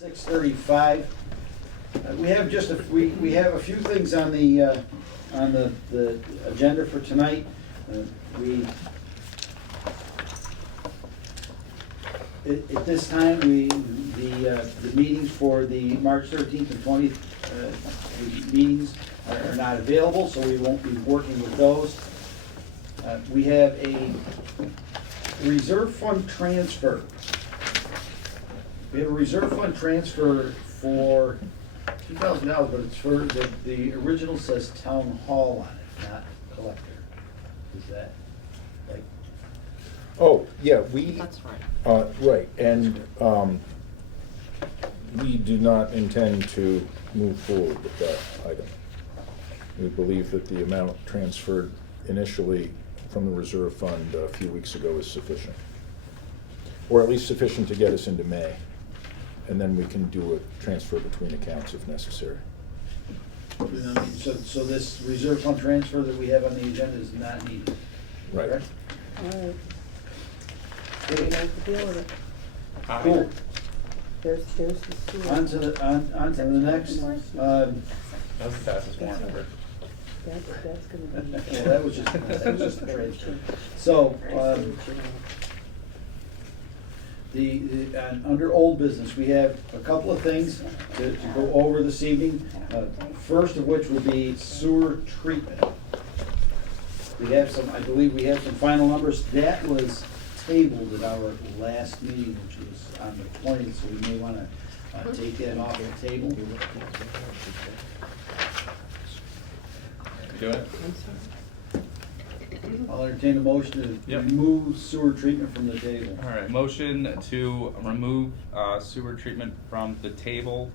6:35. We have just, we have a few things on the agenda for tonight. At this time, the meetings for the March 13th and 20th meetings are not available, so we won't be working with those. We have a reserve fund transfer. We have a reserve fund transfer for $2,000, but it's for, the original says town hall on it, not collector. Is that, like? Oh, yeah, That's right. right, and, we do not intend to move forward with that item. We believe that the amount transferred initially from the reserve fund a few weeks ago is sufficient. Or at least sufficient to get us into May. And then we can do a transfer between accounts if necessary. So this reserve fund transfer that we have on the agenda is not needed? Right. correct? All right. We don't have to deal with it. Cool. There's the sewer. On to the next. That was the fastest one ever. That's gonna be. Well, that was just a transfer. So, under old business, we have a couple of things to go over this evening. First of which would be sewer treatment. We have some, I believe we have some final numbers. That was tabled at our last meeting, which was on the 20th, so we may want to take that off the table. Do it. I'll entertain a motion to Yep. remove sewer treatment from the table. All right, motion to remove sewer treatment from the table.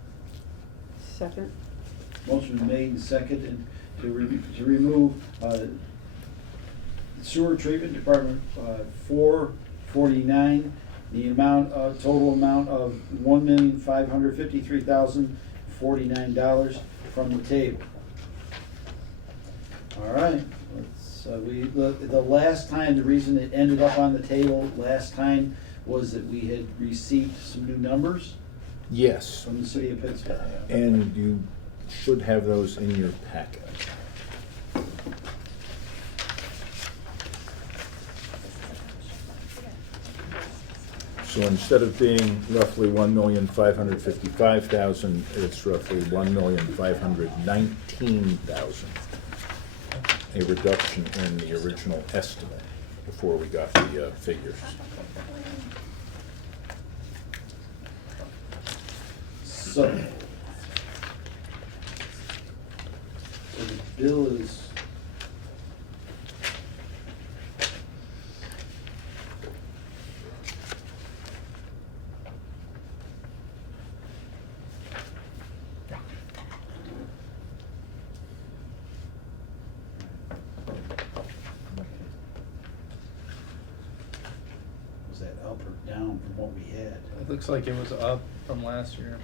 Second. Motion made and seconded to remove sewer treatment department 449, the total amount of $1,553,049 from the table. All right, the last time, the reason it ended up on the table last time was that we had received some new numbers Yes, from the city of Pittsburgh. and you should have those in your packet. So instead of being roughly 1,555,000, it's roughly 1,519,000. A reduction in the original estimate before we got the figures. So the bill is. Was that up or down from what we had? It looks like it was up from last year.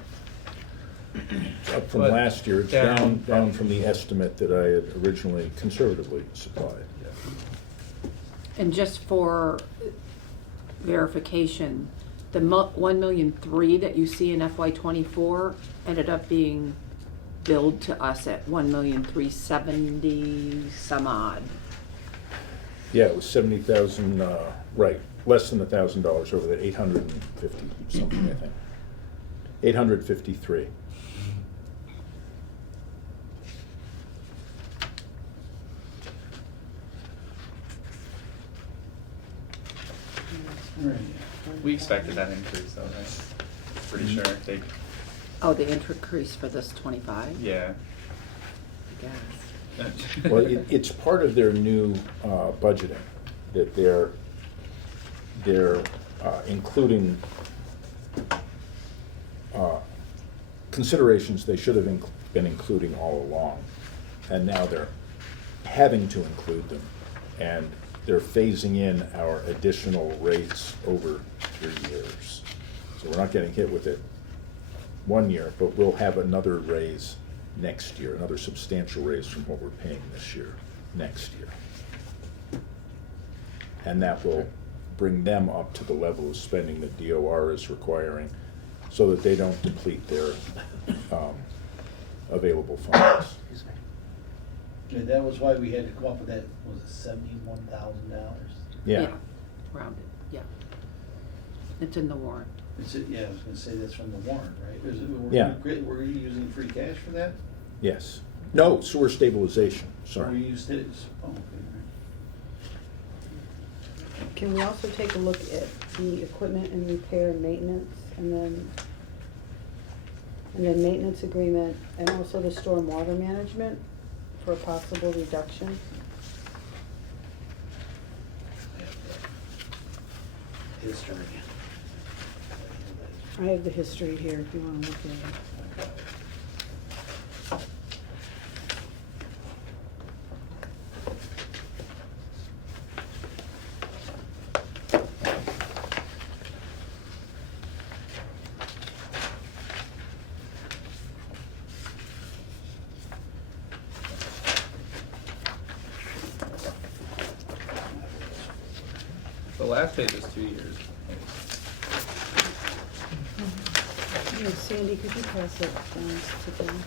It's up from But last year, it's down down from the estimate that I had originally conservatively supplied. And just for verification, the 1,000,003 that you see in FY '24 ended up being billed to us at 1,370 some odd. Yeah, it was 70,000, right, less than $1,000 over the 850 something, I think. 853. All right. We expected that increase though, right? Pretty sure. They, Oh, the increase for this 25? yeah. I guess. Well, it's part of their new budgeting, that they're including considerations they should have been including all along. And now they're having to include them. And they're phasing in our additional rates over 3 years. So we're not getting hit with it 1 year, but we'll have another raise next year, another substantial raise from what we're paying this year, next year. And that will bring them up to the level of spending that DOR is requiring so that they don't deplete their available funds. And that was why we had to come up with that, was it $71,000? Yeah, Rounded, yeah. It's in the warrant. It's, yeah, I was gonna say that's from the warrant, right? Is it, Yeah. We're using free cash for that? yes. No, sewer stabilization, We sorry. used it, oh, okay, Can we also take a look at the equipment and repair and maintenance, and then maintenance agreement, and also the stormwater management for a possible reduction? right. History. I have the history here if you wanna look at it. The last page is 2 years. Yeah, Sandy, could you pass it down to them?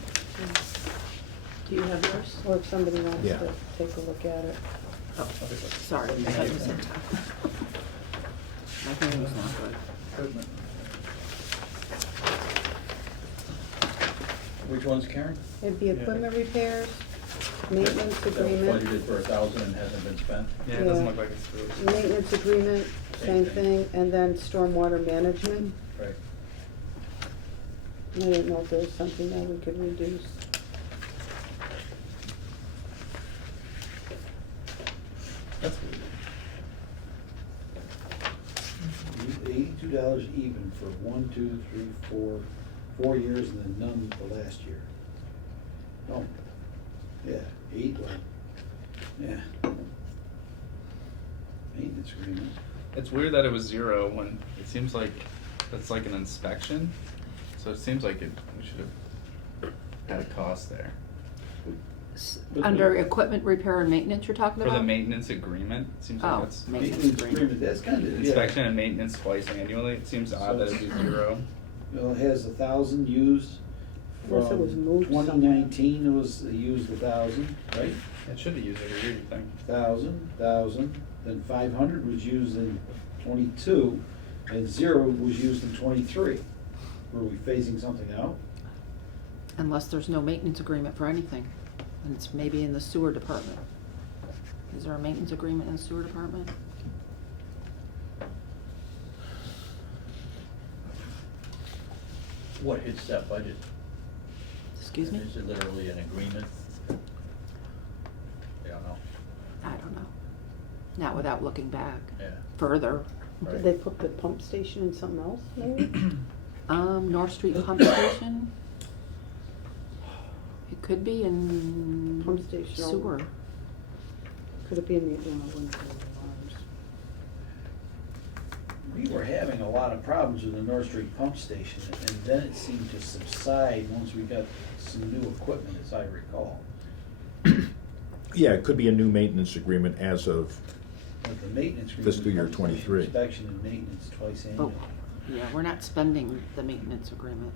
Do you have yours? Or if somebody wants Yeah. to take a look at it. Oh, sorry, I thought you said time. My hearing was not good. Which one's Karen? It'd be equipment repairs, maintenance That was agreement, budgeted for 1,000 and hasn't been spent. Yeah, it doesn't Yeah. look like it's through. maintenance agreement, same Same thing. thing, and then stormwater management. Right. I didn't know if there was something that we could reduce. That's weird. $82 even for 1, 2, 3, 4 years, and then none the last year. Oh, yeah, 8, well, yeah. Maintenance agreement. It's weird that it was 0 when it seems like that's like an inspection. So it seems like we should have had a cost there. Under equipment repair and maintenance you're talking For about? the maintenance agreement, it seems like Oh, that's maintenance agreement. That's kind of, yeah. inspection and maintenance twice annually. It seems odd that it'd be 0. Well, it has 1,000 used Unless it was from moved somewhere. 2019, it was, they used 1,000, right? It should be used every year, you think? 1,000, then 500 was used in 22, and 0 was used in 23. Were we phasing something out? Unless there's no maintenance agreement for anything, and it's maybe in the sewer department. Is there a maintenance agreement in the sewer department? What hits that budget? Excuse me? Is it literally an agreement? Yeah, no. I don't know. Not without looking back Yeah. further. Right. Did they put the pump station in something else, maybe? North Street Pump Station? It could be in Pump station. sewer. Could it be in the, no, it wouldn't be in the alarms. We were having a lot of problems with the North Street pump station, and then it seemed to subside once we got some new equipment, as I recall. Yeah, it could be a new maintenance agreement as of, But the maintenance agreement. Fiscal year comes with 23. Inspection and maintenance twice But, annually. yeah, we're not spending the maintenance agreement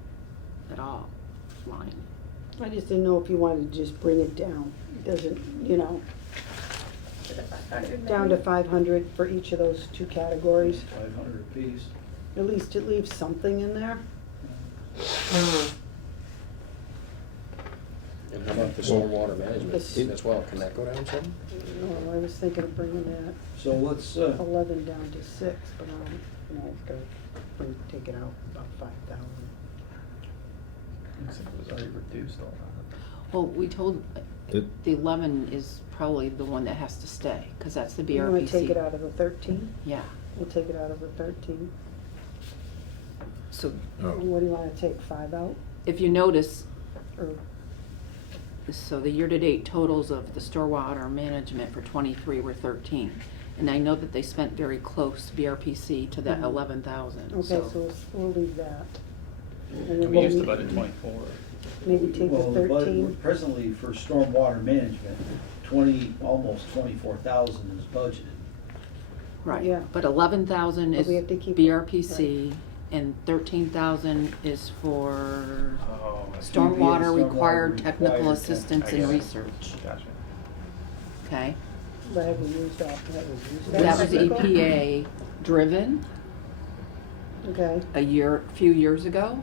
at all line. I just didn't know if you wanted to just bring it down. It doesn't, you know, down to 500 for each of those two categories. 500 apiece. At least it leaves something in there. And how about the stormwater management as well? Can that go down some? No, I was thinking of bringing that So let's, 11 down to 6, but you know, I've got to take it out about 5,000. Looks like it was already reduced all that. Well, we told, It- the 11 is probably the one that has to stay, because that's the BRPC. You want to take it out of the 13? Yeah, We'll take it out of the 13. so oh, What do you want to take, 5 out? if you notice, Or, so the year-to-date totals of the stormwater management for 23 were 13. And I know that they spent very close, BRPC, to that Mhm. 11,000, okay, so we'll leave that. And then We used we'll the budget 24. Maybe take well, the the budget, 13. presently for stormwater management, almost 24,000 is budgeted. Right, Yeah. but 11,000 But is we have to keep- BRPC, and 13,000 is for Oh, I see. stormwater stormwater required technical required assistance I and get it. research, Gotcha. okay? But have we used off, That was technical? EPA driven Okay, few years ago.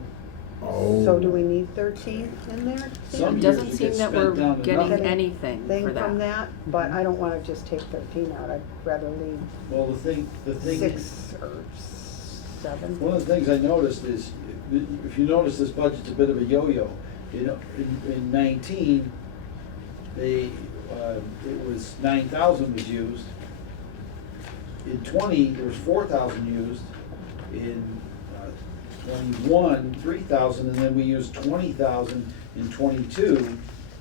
Oh. so do we need 13 in there? Some It years doesn't it seem gets that spent we're down to getting nothing. anything Thing for from that. that, but I don't wanna just take 13 out, I'd rather leave Well, the thing. 6 or 7. One of the things I noticed is, if you notice, this budget's a bit of a yo-yo. You know, in 19, it was 9,000 was used. In 20, there was 4,000 used. In 21, 3,000, and then we used 20,000 in 22.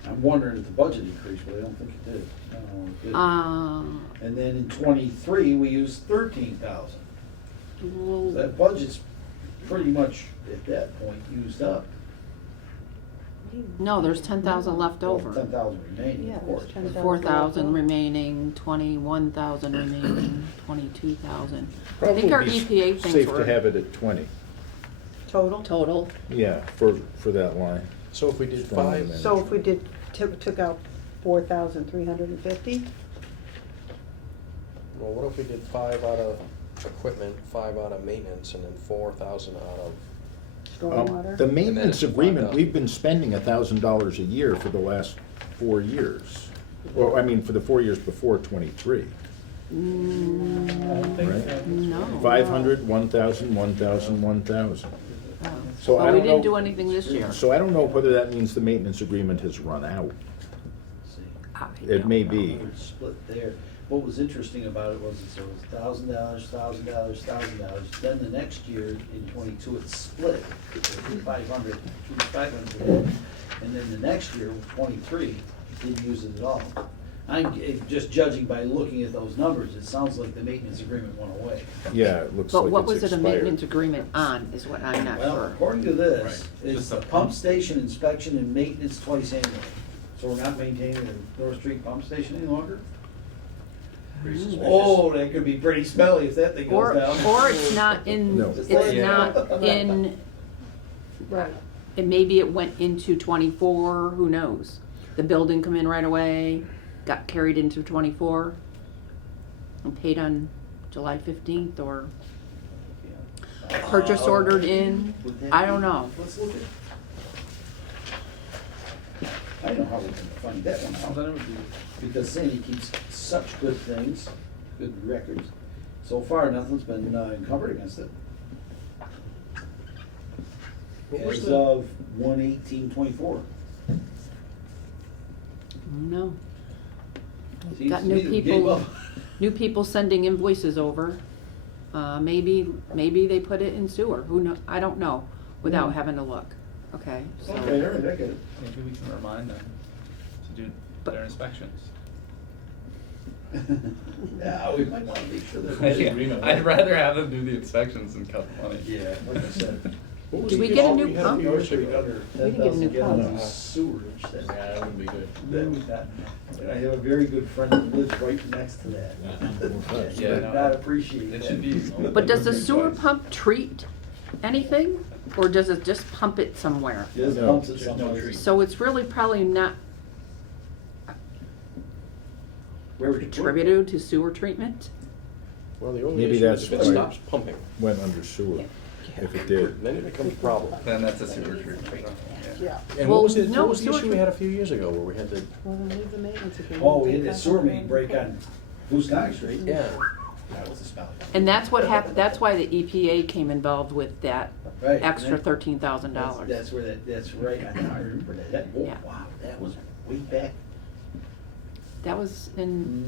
I'm wondering if the budget increased, but I don't think it did. I don't know if it did. And then in 23, we used 13,000. So Well, that budget's pretty much, at that point, used up. no, there's 10,000 left over. 10,000 remaining, Yeah, of there's course. 10,000. 4,000 remaining, 21,000 remaining, 22,000. I think Probably our be EPA things safe to were have it at 20, Total? total. yeah, for that line. So if we did Strong 5, management. So if we took out 4,350? well, what if we did 5 out of equipment, 5 out of maintenance, and then 4,000 out of, Stormwater? The maintenance it's agreement, 5,000. we've been spending $1,000 a year for the last 4 years. Well, I mean, for the 4 years before 23. Right? No. 500, 1,000, 1,000, 1,000. Oh. So I Well, we don't didn't know- do anything this year. So I don't know whether that means the maintenance agreement has run out. See. I It don't may know. be. It's split there. What was interesting about it was there was $1,000, $1,000, $1,000. Then the next year, in 22, it split. It was 500, 500. And then the next year, 23, didn't use it at all. I'm just judging by looking at those numbers, it sounds like the maintenance agreement went away. Yeah, it looks like But what it's was it a expired. maintenance agreement on, is what I'm not Well, sure. according to this, Right. it's Just the a pump pump. station inspection and maintenance twice annually. So we're not maintaining the North Street pump station any longer? pretty suspicious. Oh, that could be pretty smelly if that thing goes Or, down. or it's not in, No. it's Yeah. not in, Right. and maybe it went into 24, who knows? The building come in right away, got carried into 24, and paid on July 15th, or purchase ordered in, Would that I be- don't know. Let's look at. I know how we can find that one I out. thought it would be. Because Sandy keeps such good things, good records. So far, nothing's been encumbered against it. What was As the- of 1/18/24. No. Seems Got to new me that we gave people, up. new people sending invoices over. Maybe they put it in sewer, who know, I don't know, without Yeah. having to look, okay? So- Okay, all right, I get it. Maybe we can remind them to do But- their inspections. Yeah, we might want to make sure that. Yeah, I'd rather have them do the inspections than cut the money. Yeah, like I said. what was Did the we use get a all new we had pump? few years ago? We didn't get a new 10,000 gallons pump. of sewerage. Yeah, that wouldn't be good. I have a very good friend that lives right next to that. Yeah, Would no. not appreciate It that. should be. But does the sewer pump treat anything, or does it just pump it somewhere? Just No, pumps it there's no somewhere. treat. So it's really probably not Where would you put it? attributed to sewer treatment? Well, the only Maybe issue is if that's it why- stops pumping, Went under sewer, if it did. then it becomes a problem. Then that's a super treatment. Yeah. And Well, what was the, no, what was the sewer issue we had a few years ago where we had the, Well, then leave the maintenance agreement. Oh, we Take had that that sewer out. main break on Blue Sky Street. yeah, That was a spell. And that's what happened, that's why the EPA came involved with that Right. extra That- $13,000. That's where that's right. I remember that. Oh, Yeah. wow, that was way back That was in,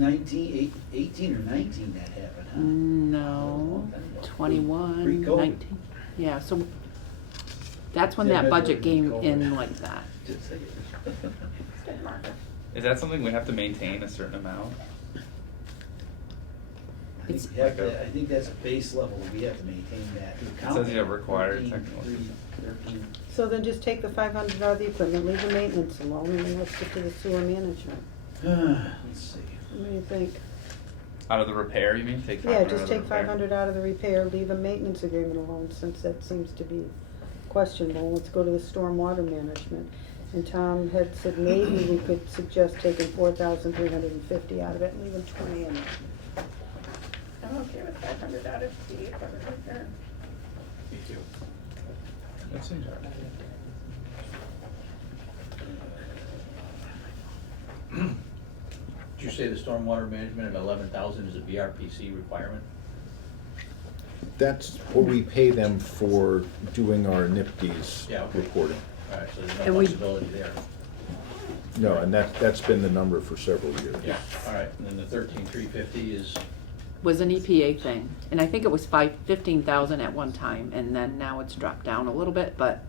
18 or 19 that happened, huh? no, 21, Pre-COVID. 19, yeah, so that's when Yeah, that maybe budget it was came COVID. in like that. Just say it. Is that something we have to maintain a certain amount? I think It's- we have to- I think that's a base level, we have to maintain that. It says you have required technical 13. So then just take the 500 out of the equipment, leave the maintenance alone, and then let's get to the sewer management. Let's see. What do you think? Out of the repair, you mean? Take 500 Yeah, out just of the take repair? 500 out of the repair, leave a maintenance agreement alone, since that seems to be questionable. Let's go to the stormwater management. And Tom had said maybe we could suggest taking 4,350 out of it and leaving 20 in there. I'm okay with 500 out of the equipment repair. Me too. That seems all right. Did you say the stormwater management at 11,000 is a BRPC requirement? That's what we pay them for doing our NIPD's Yeah, okay. reporting. All right, so there's And no we- flexibility there. No, and that's been the number for several years. Yeah, all right, and then the 13,350 is, Was an EPA thing, and I think it was 15,000 at one time, and then now it's dropped down a little bit, but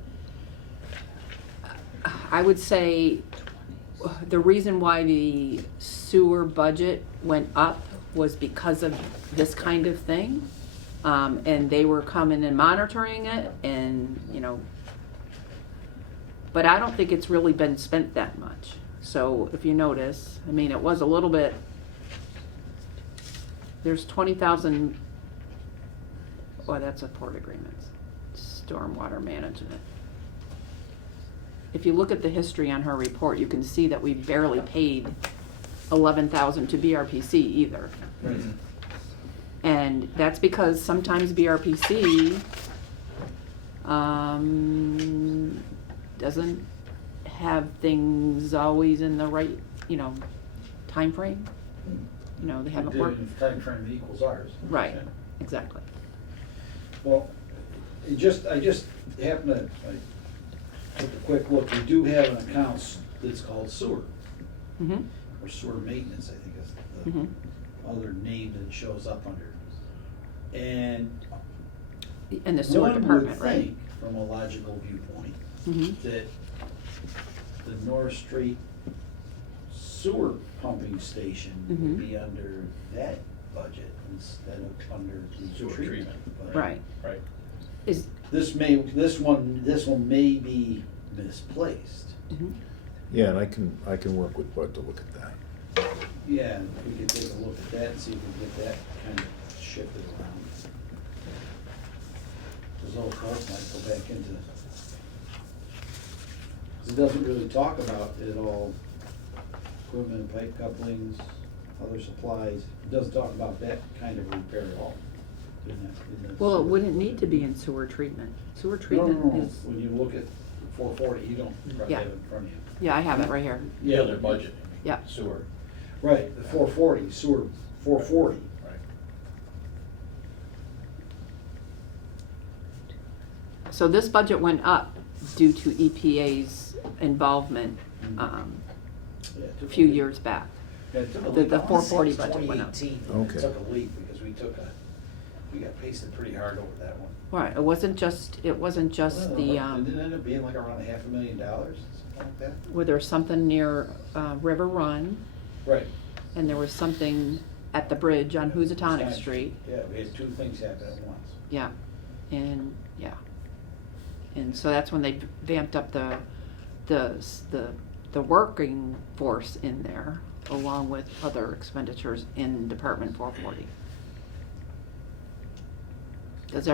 I would say the reason why the sewer budget went up was because of this kind of thing. And they were coming and monitoring it and, you know, but I don't think it's really been spent that much. So if you notice, I mean, it was a little bit, there's 20,000, oh, that's a port agreements, stormwater management. If you look at the history on her report, you can see that we barely paid 11,000 to BRPC either. Mm-hmm. And that's because sometimes BRPC doesn't have things always in the right, you know, time frame. You know, they haven't worked. Time frame equals ours. Right, exactly. Well, I just happened to, I took a quick look, we do have an account that's called sewer, Mm-hmm, or sewer maintenance, I think is mm-hmm. the other name that it shows up under. And And the sewer one would department, right? think, from a logical viewpoint, Mm-hmm, that the North Street sewer pumping station Mhm. would be under that budget instead of under the Sewer treatment. treatment. But right. right? Is, this one may be misplaced. mhm. Yeah, and I can work with Bud to look at that. Yeah, we could take a look at that and see if we can get that kind of shifted around. Because those costs might go back into, because it doesn't really talk about it all, equipment, pipe couplings, other supplies. It doesn't talk about that kind of repair at all. in that Well, it sewer. wouldn't need to be in sewer treatment. Sewer treatment No, is, when you look at 440, you don't probably Yeah. have it in front of you. yeah, I have it right here. The other budget, I mean, Yeah. sewer, Right, the 440, sewer, 440. right? So this budget went up due to EPA's involvement, Yeah, it a took few leap. years back. Yeah, it took a The- leap. the I wanna say 440 it's budget went up. 2018, Okay. it took a leap because we got pasted pretty hard over that one. Right, it wasn't just Well, the, Didn't it end up being like around $500,000, something like that? where there was something near, River Run, Right. and there was something at the bridge on Housatonic Science. Street. Yeah, we had two things happen at once. Yeah, and, yeah. And so that's when they vamped up the working force in there, along with other expenditures in Department 440. Because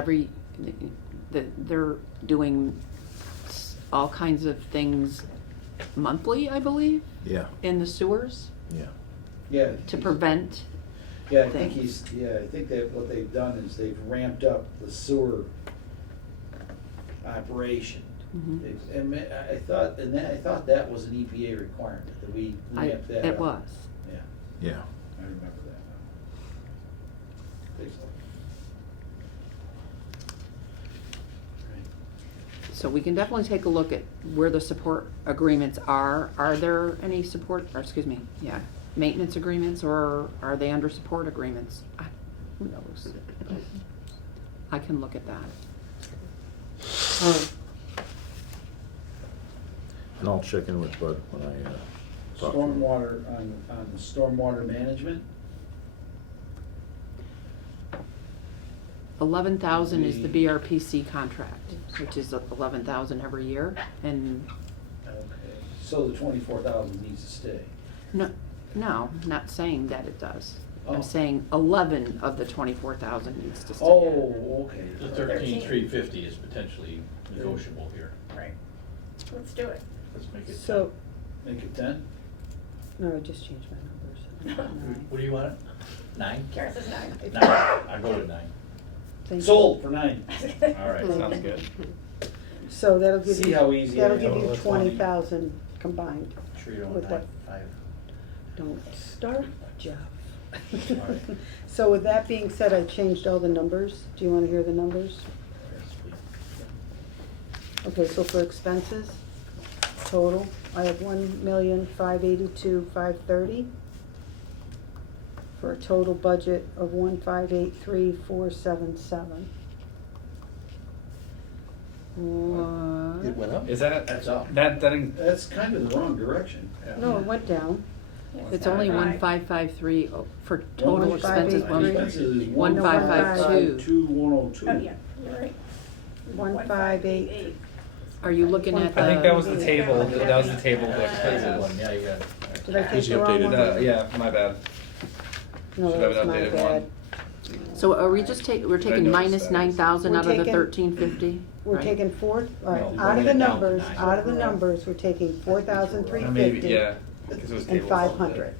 they're doing all kinds of things monthly, I believe, Yeah, in the sewers yeah. Yeah. to prevent. Yeah, I think things. I think that what they've done is they've ramped up the sewer operation. Mhm. I thought that was an EPA requirement, that we ramped that up. It was. Yeah, Yeah. I remember that now. Think so. Right. So we can definitely take a look at where the support agreements are. Are there any support, or excuse me, yeah, maintenance agreements, or are they under support agreements? Who knows? I can look at that. And I'll check in with Bud when I talk to him. Stormwater, on the stormwater management, 11,000 is the BRPC contract, which is 11,000 every year, and okay, so the 24,000 needs to stay. no, not saying that it does. Oh. I'm saying 11 of the 24,000 needs to stay. Oh, okay. The 13,350 is potentially negotiable here. Right. Let's do it. Let's make it So, Make it 10? no, I just changed my numbers. 10. What do you want? 9? Kara says 9. 9. I go with 9. Thank you. Sold for 9. All right. Sounds good. So that'll give you. See how easy That'll I give am you with 20,000 combined. Sure you don't With want that. 5? Don't start, Jeff. Alright. So with that being said, I changed all the numbers. Do you wanna hear the numbers? Yes, please. Okay, so for expenses, total, I have 1,582,530 for a total budget of 1,583,477. What? It went up? Is that, That's up. that, That's kind of the wrong direction. No, it went down. It's only 1553 for total expenses. 1553. Expenses is 1552. 1,552,102. Oh, yeah, you're right. 1,588. Are you looking at the? I think that was the table, that was the table of Good expenses. one, yeah, you got it. Did I take Easy the wrong updated. one? Yeah, my bad. No, Should have that's an my updated bad. one. So are we just we're Did I taking notice minus that? 9,000 We're out of the taking- 1350? We're right? taking four, No, out of bringing the it down to numbers, 9. out of the numbers, we're taking Maybe, 4,350 yeah. 'cause it was and tables. 500.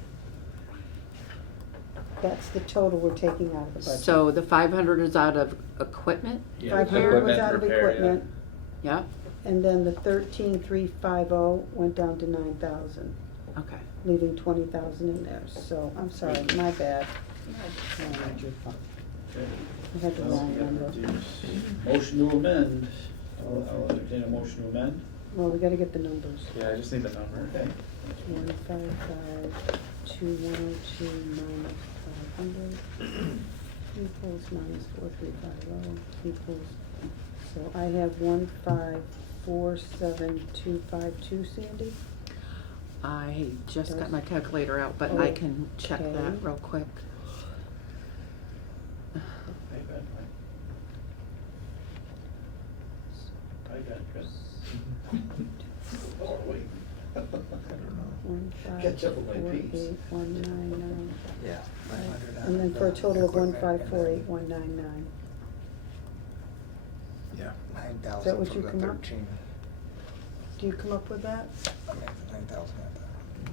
That's the total we're taking out of the budget. So the 500 is out of equipment? Yeah, 500 was equipment out of repair, yeah. equipment, Yeah, and then the 13,350 went down to 9,000, okay. leaving 20,000 in there. So, I'm sorry, my bad. I had the wrong number. Motion to amend. I'll entertain a motion to amend. Well, we gotta get the numbers. Yeah, I just need the number. Okay. 155, 2102 minus 500 equals minus 4350 equals, so I have 1547252, Sandy? I just got my calculator out, but I can check Okay. that real quick. I got it. Oh, wait. Catch up with my peas. 1548199, Yeah. and then for a total of 1548199. Yeah. 9,000 Is that what from you the come up? 13. Do you come up with that? I mean, 9,000 at that.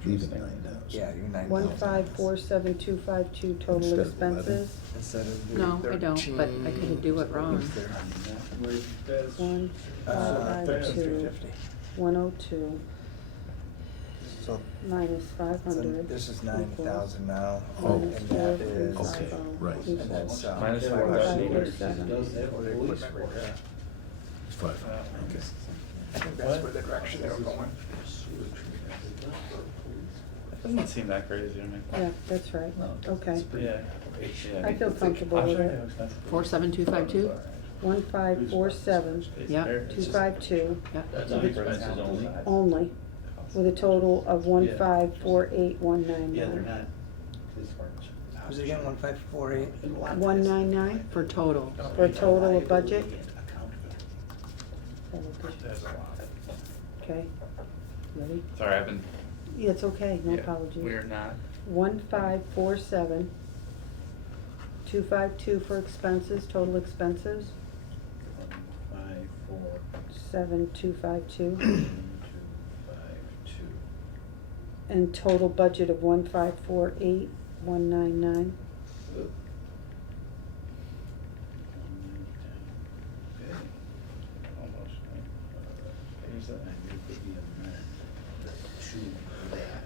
Even 9,000. Yeah, you 9,000. 1547252 total Instead of 11. expenses. Instead of the No, I don't, but I couldn't do it wrong. One Uh, five two 13,350. 102 So minus so 500. this is 9,000 now, Oh. and that is, Okay, right. and that's, Minus Yeah, 4,000. 547. Does have a for the police equipment force. repair. It's 500. Okay. I think that's where the direction they were going. Doesn't seem that crazy to me. Yeah, that's right. Okay. Yeah. I feel comfortable with it. 47252? 1547 Yeah. 252 Yeah. That's on expenses only. only, with a total of Yeah, they're 1548199. not. Police force. How's it again, 1548? 199 For total. for a total of budget? That's a lot. Okay, ready? Sorry, I've been. Yeah, it's okay, no yeah, apologies. We're not. 1547 252 for expenses, total expenses, 5, 4, 7252, 2, 5, 2. and total budget of 1548199. Okay. Almost. Here's that. And you put the amend to that.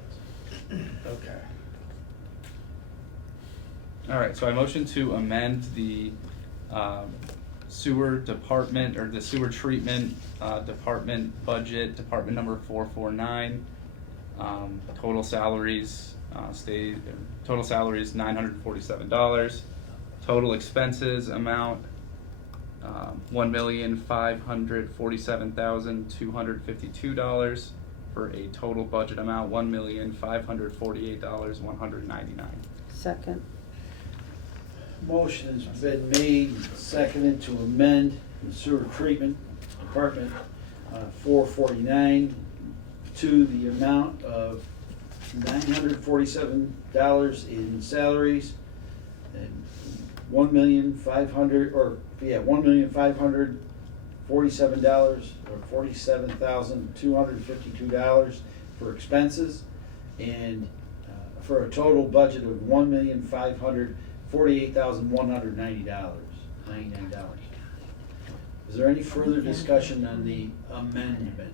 Okay. All right, so I motion to amend the sewer department, or the sewer treatment department budget, department number 449. Total salaries total salaries $947. Total expenses amount $1,547,252 for a total budget amount $1,548,199. Second. Motion's been made, and seconded to amend the sewer treatment department 449 to the amount of $947 in salaries $1,547 or $47,252 for expenses, and for a total budget of $1,548,199. Is there any further discussion on the amendment?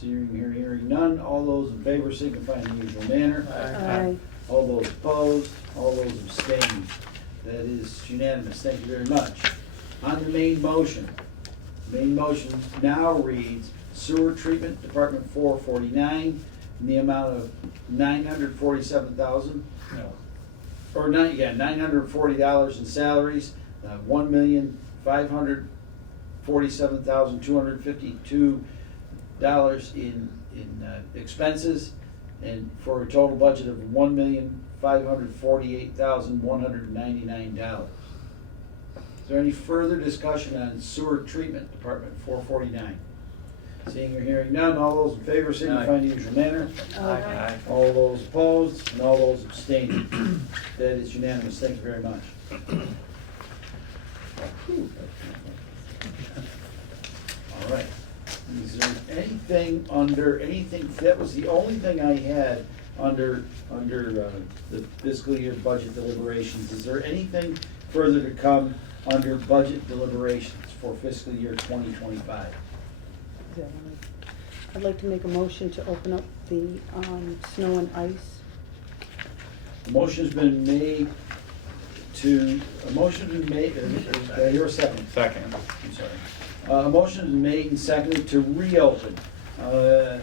Hearing none, all those in favor signify in the usual manner. Aye. All those opposed, all those abstaining. That is unanimous, thank you very much. On the main motion now reads Sewer Treatment Department 449 in the amount of $947,000, $940 in salaries, $1,547,252 in expenses, and for a total budget of $1,548,199. Is there any further discussion on Sewer Treatment Department 449? Seeing or hearing none, all those in favor signify in the usual manner. Aye. All those opposed and all those abstaining. That is unanimous, thank you very much. All right. Is there anything that was the only thing I had under the fiscal year budget deliberations. Is there anything further to come under budget deliberations for fiscal year 2025? Is that right? I'd like to make a motion to open up the snow and ice. A motion's been made to, you're a second. Second. I'm sorry. A motion is made and seconded to reopen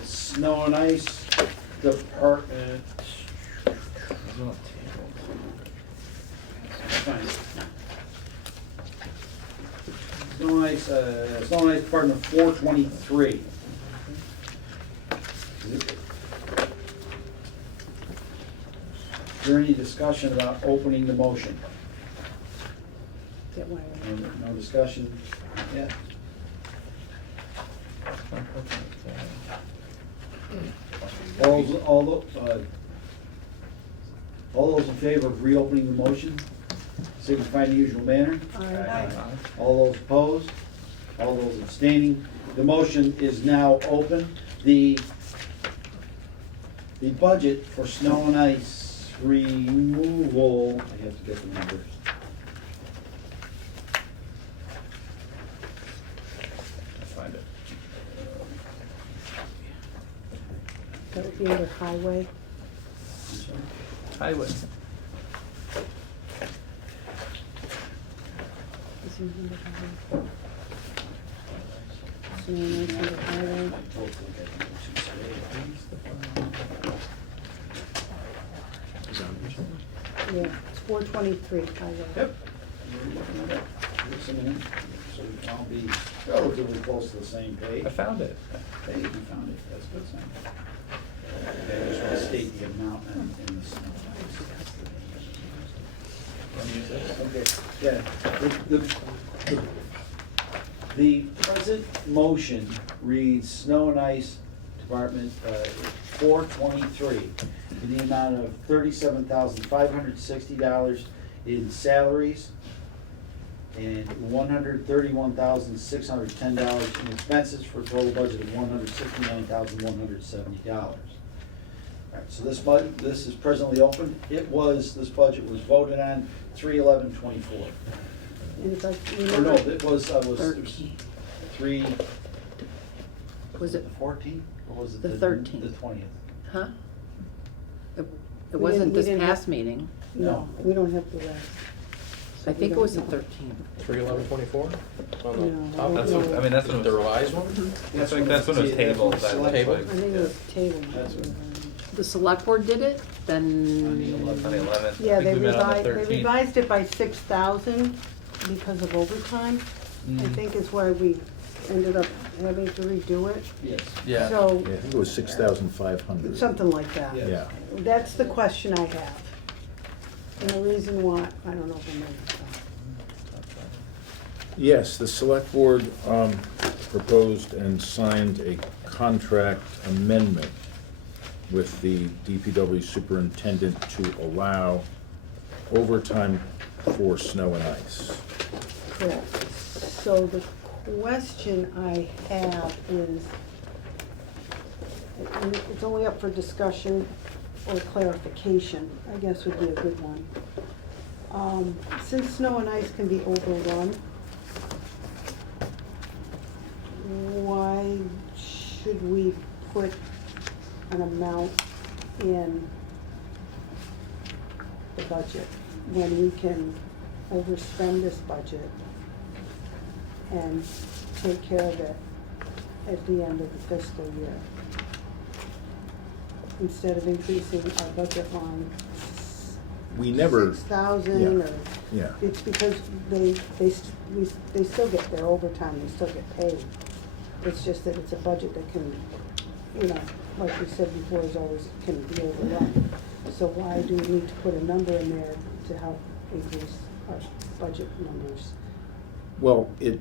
snow and ice department. Fine. Snow and ice department 423. Is there any discussion about opening the motion? Is that why I- No discussion yet? All those in favor of reopening the motion, signify in the usual manner. Aye. All those opposed, all those abstaining. The motion is now open. The budget for snow and ice removal, I have to get the numbers. Find it. That would be under highway. I'm sorry. Highway. Is he under highway? Snow and ice under highway. Yeah, it's 423 highway. Yep. Just a minute, so we can all be relatively close to the same page. I found it. Hey, you found it, that's a good sign. Okay, I just want to state the amount and the snow. Okay, yeah, the present motion reads Snow and Ice Department, 423, in the amount of $37,560 in salaries and $131,610 in expenses for a total budget of $169,170. All right, so this is presently open. This budget was voted on 3/11/24. And if I Or no, remember, it was 13. 3, Was it, 14, or was it The the 13th. The 20th? huh? It We wasn't didn't- we this didn't past have- meeting. no, we don't have the rest. So I we think it don't was the know. 13th. 3/11/24 on No, the top. I That's don't what, know. I mean, that's The when it was, revised one? that's when it was tabled. That looks Tabled? like- I think it was tabled. That's what- The select board did it, On the then, 11th. On the 11th. Yeah, I they think we met on the revised, they 13th. revised it by 6,000 because of overtime. I Mm. think is why we ended up having to redo it. Yes. Yeah. So, Yeah, I think it was 6,500. something like that. Yeah. Yeah. That's the question I have. And the reason why, I don't know if I'm ready. Yes, the select board proposed and signed a contract amendment with the DPW superintendent to allow overtime for snow and ice. Correct. So the question I have is, and it's only up for discussion or clarification, I guess would be a good one. Since snow and ice can be overrun, why should we put an amount in the budget when we can overspend this budget and take care of it at the end of the fiscal year? Instead of increasing our budget line We never, 6,000 yeah, or, yeah. it's because they still get their overtime, they still get paid. It's just that it's a budget that can, you know, like we said before, is always, can be overrun. So why do we need to put a number in there to help increase our budget numbers? Well, it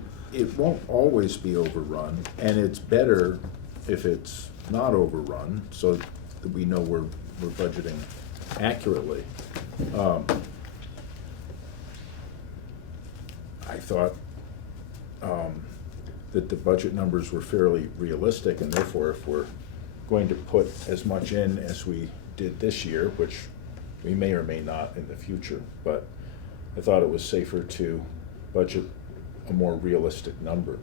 won't always be overrun, and it's better if it's not overrun, so that we know we're budgeting accurately. I thought that the budget numbers were fairly realistic, and therefore, if we're going to put as much in as we did this year, which we may or may not in the future, but I thought it was safer to budget a more realistic number.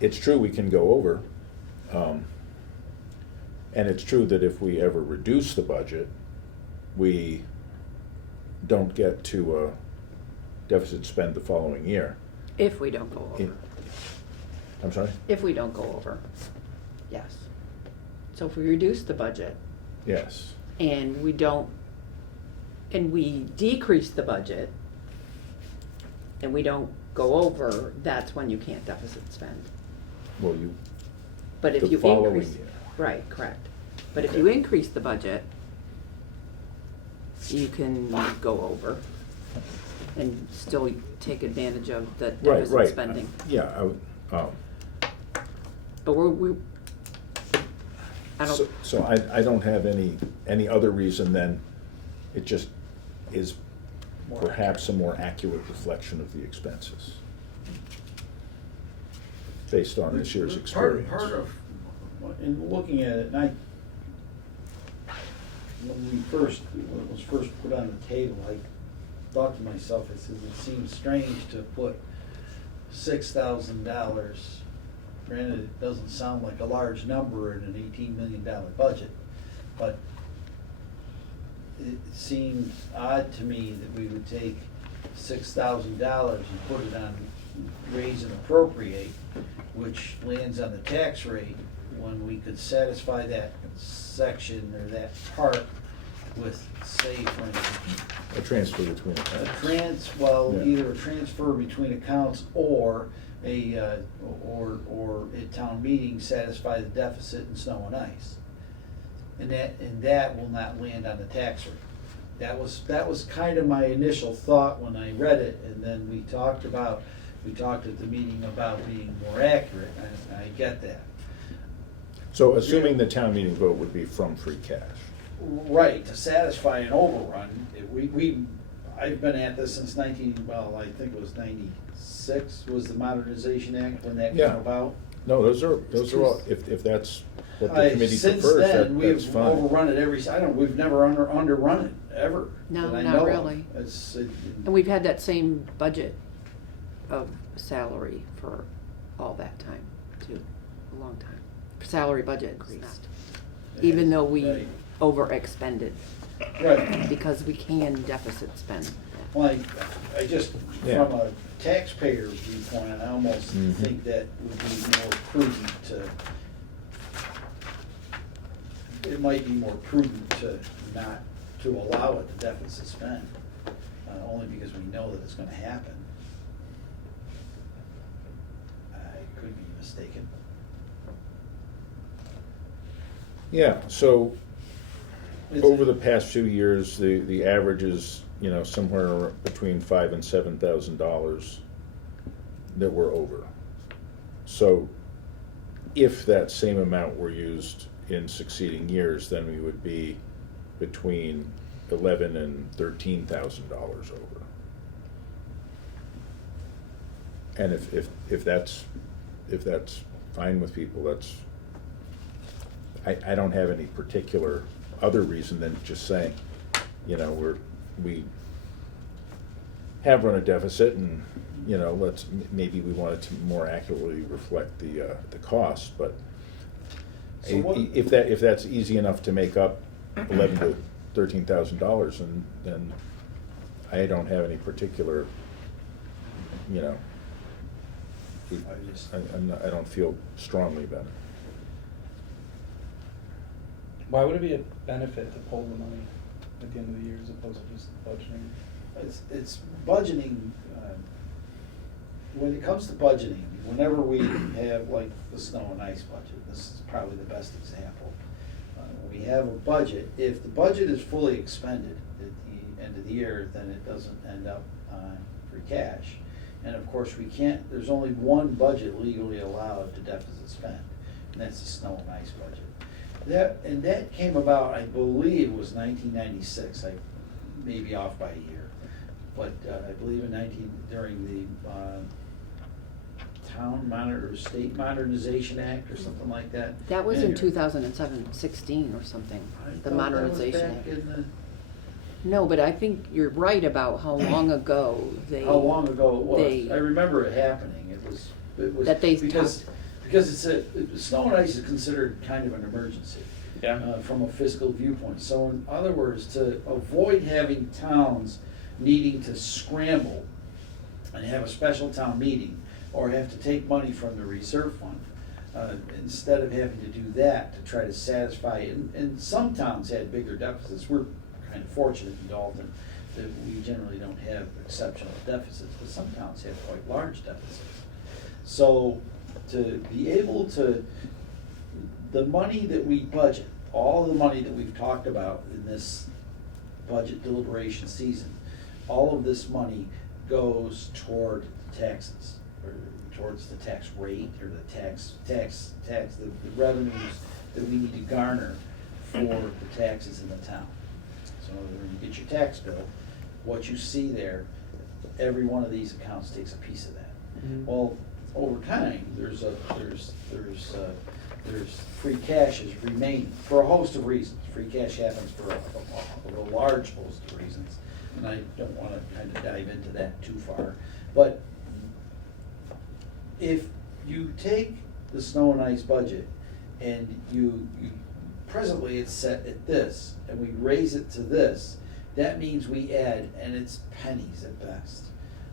It's true we can go over, and it's true that if we ever reduce the budget, we don't get to a deficit spend the following year. If we don't go over. I'm sorry? If we don't go over, yes. So if we reduce the budget Yes. and we don't, and we decrease the budget and we don't go over, that's when you can't deficit spend. Well, you, But if the you following increase, year. right, correct. But if Okay. you increase the budget, you can go over and still take advantage of the Right, deficit right. spending. Yeah, But I don't, so I don't have any other reason than it just is perhaps a more accurate reflection of the expenses based on this year's experience. Part of, in looking at it, and when it was first put on the table, I thought to myself, I said, it seems strange to put $6,000. Granted, it doesn't sound like a large number in an $18 million budget, but it seemed odd to me that we would take $6,000 and put it on raise and appropriate, which lands on the tax rate, when we could satisfy that section or that part with, say, for instance, A transfer between accounts. either Yeah. a transfer between accounts or or at town meeting satisfy the deficit in snow and ice. And that will not land on the tax rate. That was kind of my initial thought when I read it, and then we talked at the meeting about being more accurate, and I get that. So assuming the town meeting vote would be from free cash. Right, to satisfy an overrun, I've been at this since I think it was 96 was the Modernization Act when that came Yeah. about. No, those are all, if that's what the committee Since prefers, then, that's we've fine. overrun it we've never underrun it, ever. No, that I not know of. really. And we've had that same budget of salary for all that time, too, a long time. Salary budget increased, even though we Right. overexpended, Right. because we can deficit spend. Well, I just, Yeah. from a taxpayer viewpoint, I almost Mhm. think that would be more prudent it might be more prudent to allow it to deficit spend, only because we know that it's gonna happen. I could be mistaken. Yeah, so It's- over the past few years, the average is, somewhere between $5,000 and $7,000 that we're over. So if that same amount were used in succeeding years, then we would be between $11,000 and $13,000 over. And if that's fine with people, that's, I don't have any particular other reason than just saying, you know, we have run a deficit, and, you know, maybe we want it to more accurately reflect the cost, but So what- if that's easy enough to make up $11,000 to $13,000, then I don't have any particular, you know, I don't feel strongly about it. Why would it be a benefit to pull the money at the end of the year as opposed to just budgeting? It's budgeting, when it comes to budgeting, whenever we have like the snow and ice budget, this is probably the best example. When we have a budget, if the budget is fully expended at the end of the year, then it doesn't end up on free cash. And of course, there's only one budget legally allowed to deficit spend, and that's the snow and ice budget. That came about, I believe, was 1996. I may be off by a year, but I believe during the State Modernization Act or something like that. That was in Anyway, 2016 or something, I the thought that was modernization back act. in the- No, but I think you're right about how long ago they. How long ago it was. they- I remember it happening. It was That they because snow and ice is considered kind of an emergency. Yeah. From a fiscal viewpoint. So in other words, to avoid having towns needing to scramble and have a special town meeting or have to take money from the reserve fund, instead of having to do that to try to satisfy, and some towns had bigger deficits. We're kind of fortunate in Dalton that we generally don't have exceptional deficits, but some towns have quite large deficits. So to be able to, the money that we budget, all the money that we've talked about in this budget deliberation season, all of this money goes toward taxes, or towards the tax rate, or the revenues that we need to garner for the taxes in the town. So when you get your tax bill, what you see there, every one of these accounts takes a piece of that. Mhm. Well, over time, there's free cash is remaining for a host of reasons. Free cash happens for a large host of reasons, and I don't want to kind of dive into that too far. But if you take the snow and ice budget and you presently it's set at this, and we raise it to this, that means we add, and it's pennies at best,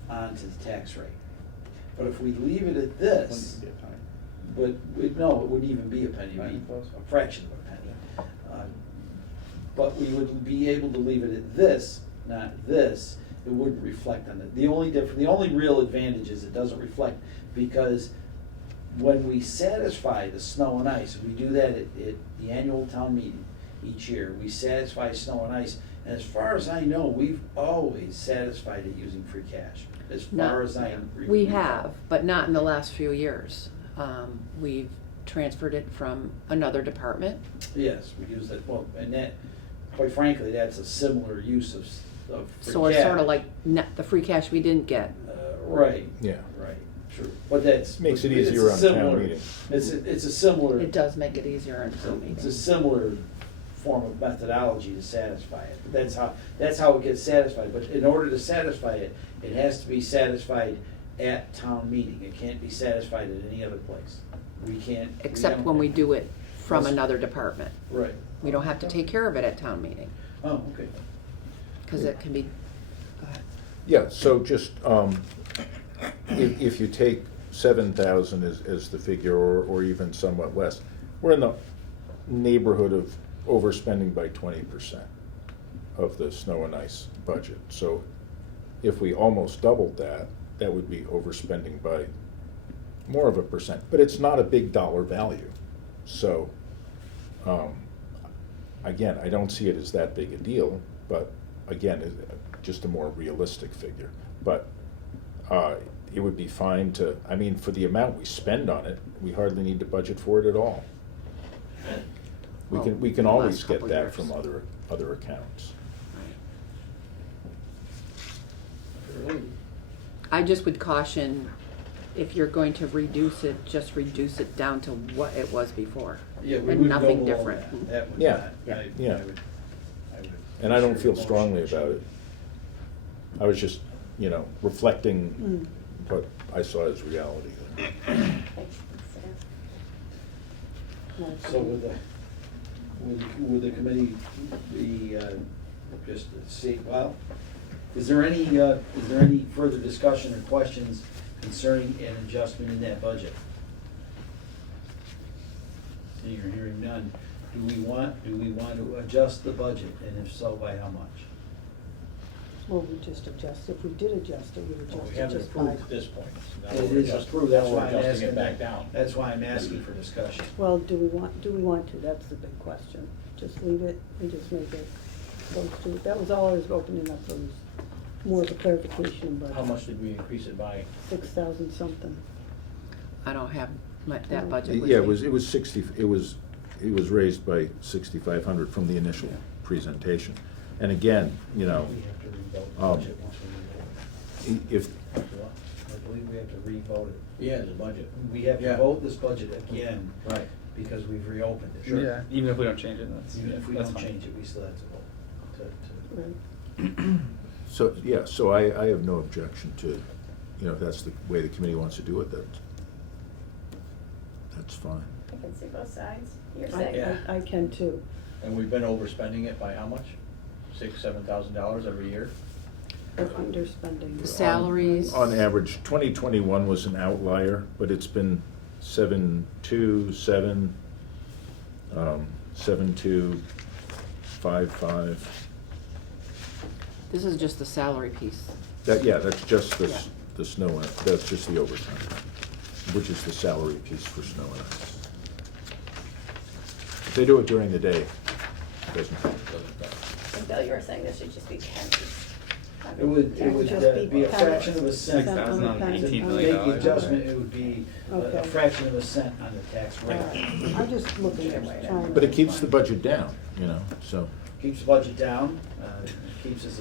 onto the tax rate. But if we leave it at this, Wouldn't be a penny. no, it wouldn't even be a penny, it would Penny be close. a fraction of a penny. But we would be able to leave it at this, not this, it wouldn't reflect on it. The only real advantage is it doesn't reflect, because when we satisfy the snow and ice, we do that at the annual town meeting each year, we satisfy snow and ice, and as far as I know, we've always satisfied it using free cash, as far as I am. We have, but not in the last few years. We've transferred it from another department. Yes, we use that, well, and that, quite frankly, that's a similar use of free cash. So it's sort of like the free cash we didn't get. Right. Yeah. Right, true, but that's. Makes it it's easier a on town similar- meeting. It's a similar. It does make it easier in town It's a meetings. similar form of methodology to satisfy it. That's how it gets satisfied, but in order to satisfy it, it has to be satisfied at town meeting. It can't be satisfied at any other place. We can't. Except when we do it from Yes. another department. Right. We don't have to take care of it at town meeting, Oh, okay. because it can be, go ahead. Yeah, so just, if you take 7,000 as the figure, or even somewhat less, we're in the neighborhood of overspending by 20% of the snow and ice budget. So if we almost doubled that, that would be overspending by more of a percent, but it's not a big dollar value. So, again, I don't see it as that big a deal, but again, just a more realistic figure. But it would be fine to, I mean, for the amount we spend on it, we hardly need to budget for it at all. We Well, can the always last get couple that years. from other accounts. Right. I just would caution, if you're going to reduce it, just reduce it down to what it was before. Yeah, we And wouldn't go nothing below different. that. That would Yeah, not, yeah. I would. And I don't feel motion strongly change. about it. I was just, reflecting what I saw as reality. So would the committee be, just see, well, is there any further discussion or questions concerning an adjustment in that budget? And you're hearing none. Do we want to adjust the budget, and if so, by how much? Well, we just adjust, if we did adjust it, we would Well, adjust we it haven't just approved by. at this point. Now It we're is adjusting- approved, that's now we're why I'm adjusting asking it back that. down. That's why I'm asking for discussion. Well, do we want to? That's the big question. Just leave it and just make it close to it. That was all I was opening up for, was more of a clarification, but. How much did we increase it by? 6,000 something. I don't have that budget with Yeah, me. it was raised by 6,500 from the initial presentation. And again, We have to revote the budget once we revote if, it. I believe we have to revote it. Yeah, the budget. We have to Yeah. vote this budget again Right. because we've reopened it. Yeah, even if we don't change it, that's, Even if we that's don't fine. change it, we still have to vote. Right. so I have no objection to, if that's the way the committee wants to do it, that's fine. I can see both sides. You're I, saying, Yeah. I can too. And we've been overspending it by how much? $6,000-7,000 every year? Or underspending. The salaries. On average, 2021 was an outlier, but it's been 7.2, 7.2, 5.5. This is just the salary piece. That's just Yeah. the snow, that's just the overtime, which is the salary piece for snow and ice. If they do it during the day, it doesn't. and Bill, you were saying this should just be pennies. It would just be a fraction of a cent. 6,000 on pennies. $18 To million. make the adjustment, it would be a Okay. fraction of a cent on the tax All rate. right. I'm just looking at trying. But it keeps the budget down, so. Keeps the budget down, keeps us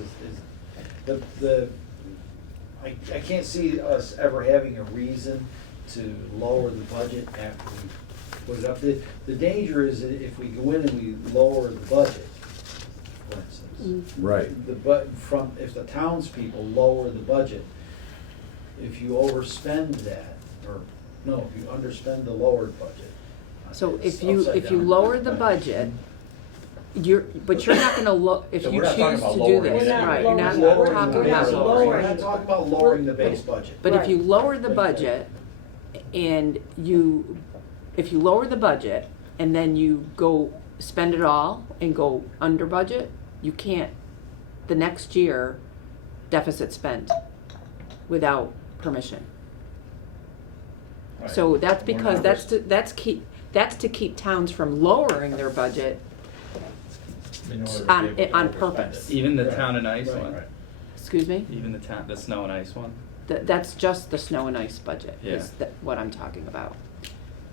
I can't see us ever having a reason to lower the budget after we put it up. The danger is that if we go in and we lower the budget, for instance. Right. If the townspeople lower the budget, if you overspend that, if you underspend the lowered budget. So it's if you upside down. lower the budget, you're not gonna if So you we're not talking choose about to do lowering this, it. right, you're not Lowering talking the about base lowering. We're not talking about lowering the base budget. But if you Right. lower the budget and if you lower the budget and then you go spend it all and go under budget, you can't, the next year, deficit spend without permission. Right. So that's We're because not that's to keep towns from lowering their budget in order to be on able to overspend purpose. it. Even the Right, town and ice right, one? right. Excuse me? Even the snow and ice one? That's just the snow and ice budget, is Yeah. what I'm talking about.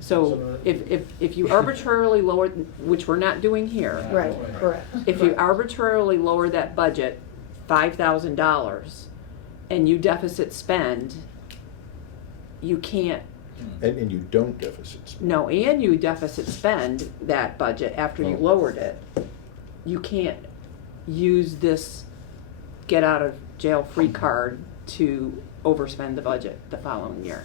So, So if you arbitrarily lower, which we're not doing here, Right, correct. if you arbitrarily lower that budget $5,000 and you deficit spend, you can't, And you don't deficit spend. no, and you deficit spend that budget after you Oh. lowered it, you can't use this get out of jail free card to overspend the budget the following year.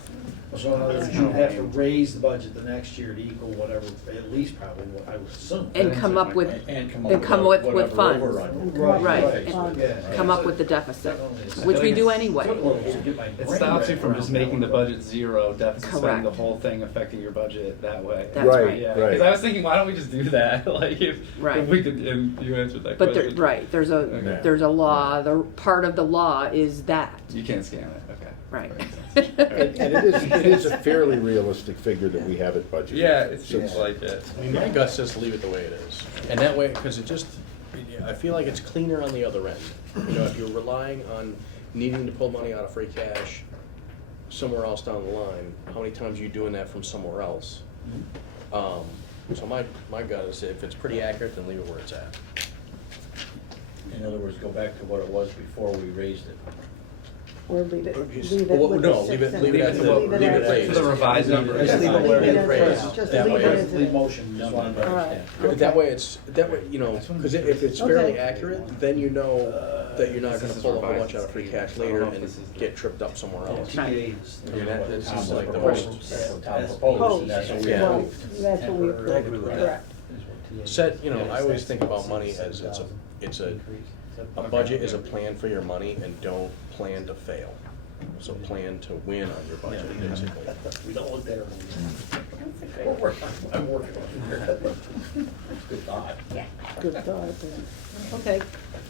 So in other words, you'd have to raise the budget the next year to equal whatever, at least probably what I would assume. And come up with, And come and up come with with whatever funds. overrun. Right. Yeah. come up with the deficit, Definitely. which we do Took a anyway. little to get my It brain stops you wrapped from around just that making the one. budget zero, deficit spending the Correct. whole thing affecting your budget that way. That's Right, right. Yeah, right. because I was thinking, why don't we just do that? Like if Right. we could, and you answered that But question. there's Okay. a law, part of the law is that, You can't scam it. Okay. right. Makes sense. And it is a fairly realistic figure that we have it budgeted. Yeah, it So- seems like it. I mean, my gut says leave it the way it is. And that way, because I feel like it's cleaner on the other end. If you're relying on needing to pull money out of free cash somewhere else down the line, how many times are you doing that from somewhere else? So my gut is if it's pretty accurate, then leave it where it's at. In other words, go back to what it was before we raised it. Or leave it, Or just- leave it Well, with no, the leave it- 6 leave it cents. at the- Leave it leave it as- raised. To the revised number. Just Leave leave it it where as it it is. is. Just That leave way. it as it Leave is. motion Just number. wanted to All right. understand. Okay. That way it's, that way, you know, because if it's fairly Okay. accurate, then you know that you're not This gonna is pull a whole revised. bunch out of free cash I don't later know if and this is the- get tripped up somewhere else. TA. I mean, that seems like the Proposed. most, That's what Tom As proposed, and that's what we Yeah. Well, approved. that's what we I agree approved, with correct. set, you know, I always think about money as it's a budget is a plan for your money and don't plan to fail. So plan to win on your budget, basically. We don't look there. That's a We're good, working, I'm working on it. Good thought. yeah. Good thought, yeah. Okay,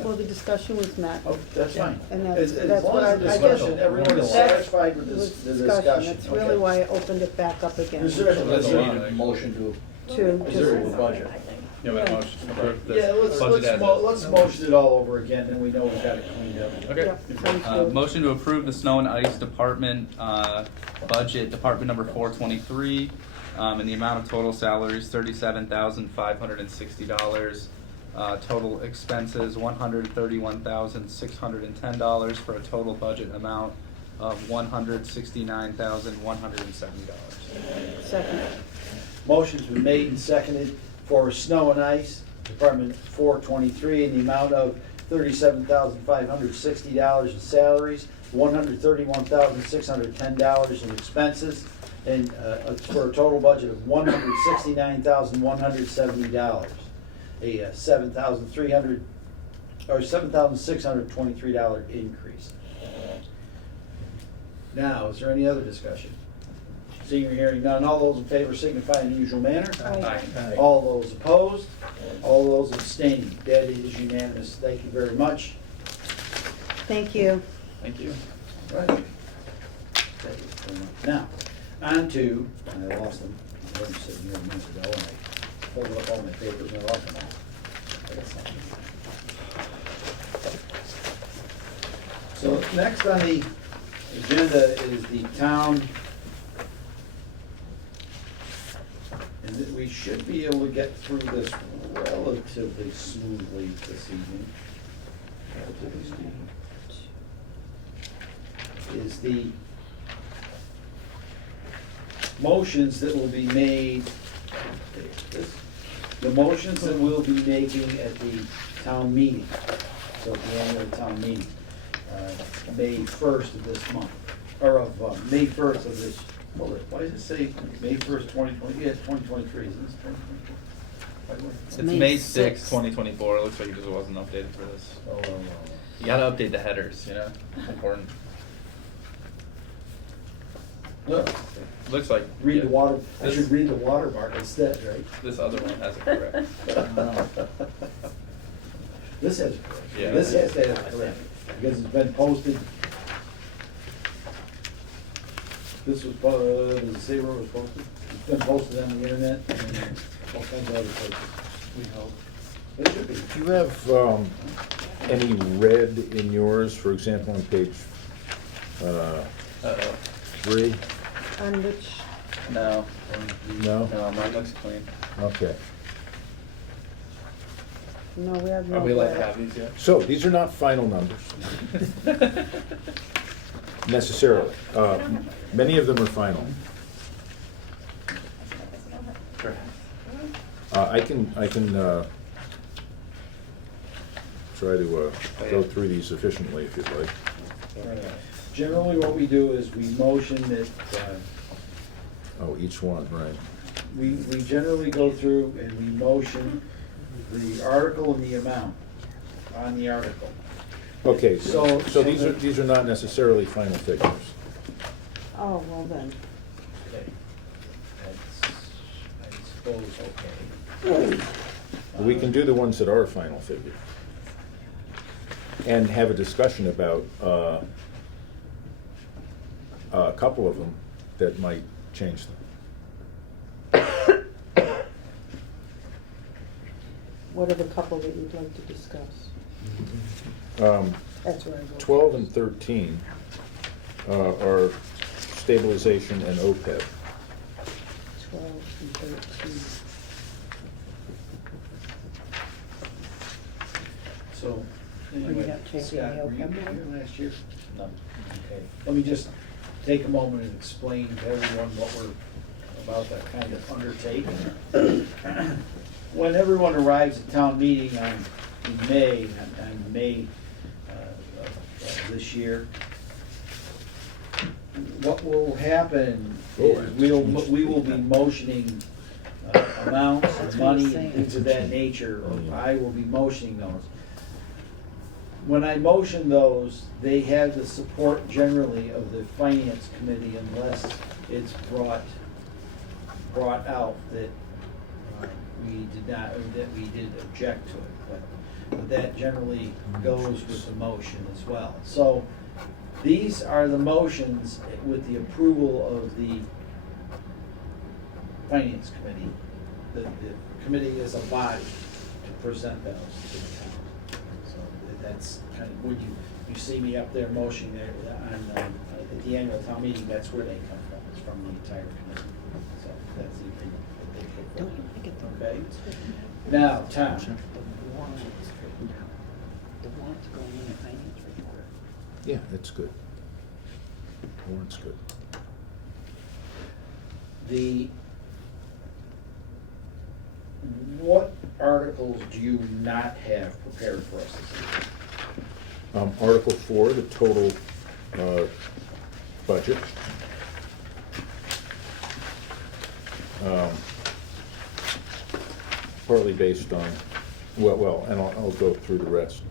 well, the discussion was met. Oh, that's fine. And As that's long what as the I discussion, guess. everyone is That's- satisfied with It was this, the discussion. That's really Okay. why I opened it back up again. Is there- So let's need a motion to To approve the just, budget. I think. Yeah, but motion, approve this Yeah, budget as is. let's motion it all over again, then we know we've got it cleaned up. Okay. yep, sounds good. Motion to approve the snow and ice department, budget, department number 423, in the amount of total salaries, $37,560. Total expenses, $131,610, for a total budget amount of $169,170. Second, Motion's been made and seconded for snow and ice, Department 423, in the amount of $37,560 in salaries, $131,610 in expenses, and for a total budget of $169,170, a $7,623 increase. Now, is there any other discussion? Seeing or hearing none, all those in favor signify in the usual manner. Aye. All those opposed, all those abstaining, that is unanimous. Thank you very much. thank you. Thank you. Right. Thank you very much. Now, on to, and I lost them, I was sitting here a minute ago, and I folded up all my papers and I lost them all. I got something. So next on the agenda is the town. And we should be able to get through this relatively smoothly this evening. Relatively speaking. Is the motions that will be made, the motions that we'll be making at the town meeting, so at the annual town meeting, May 1st of this month, or of, May 1st of this, why does it say May 1st, 2020? Yeah, it's 2023, isn't it? 2024? It's May May 6th. 6th, 2024. It looks like it just wasn't updated for this. Oh, You gotta update the headers, you know? It's important. Look, Looks like. read the yeah, water, I This- should read the watermark instead, right? This other one has it correct. This has it correct. Yeah. This has to have it correct, because it's been posted. This was, does it say where it was posted? It's been posted on the internet and all kinds of other places. We hope. It should be. Do you have any red in yours, for example, on page Uh-oh. 3? On which, No. No? No, mine looks clean. Okay. no, we have no. Are we allowed to red. have these yet? So, these are not final numbers, necessarily. Many of them are final. Sure. I can try to go through these efficiently if you'd like. Generally, what we do is we motion that, Oh, each one, right. we generally go through and we motion the article and the amount on the article. Okay, so So these are not necessarily final figures. Oh, well then, Okay. That's, I suppose, okay. We can do the ones that are final figures. And have a discussion about a couple of them that might change them. what are the couple that you'd like to discuss? That's where I go. 12 and 13 are stabilization and OPEB. 12 and 13. So, Anyway, got Chase Scott, and were you Hale here last year? No. Okay, let me just take a moment and explain to everyone what we're about to kind of undertake. When everyone arrives at town meeting in May, on May of this year, what will happen is we will be motioning amounts That's of what money he's and saying. things of that nature, or I will be motioning those. When I motion those, they have the support generally of the finance committee unless it's brought out that we did not, or that we did object to it. But that generally goes with the motion as well. So these are the motions with the approval of the finance committee. The committee is a body to present those to the town. So that's kind of, when you see me up there motioning there at the annual town meeting, that's where they come from. It's from the entire committee. So that's the agreement that they put Don't forward. you think it's Okay? Now, Tom, the warrant straightened out? The warrant's going in the finance report. Yeah, that's good. Warrant's good. what articles do you not have prepared for us this evening? Article 4, the total budget. Partly based on, well, and I'll go through the rest.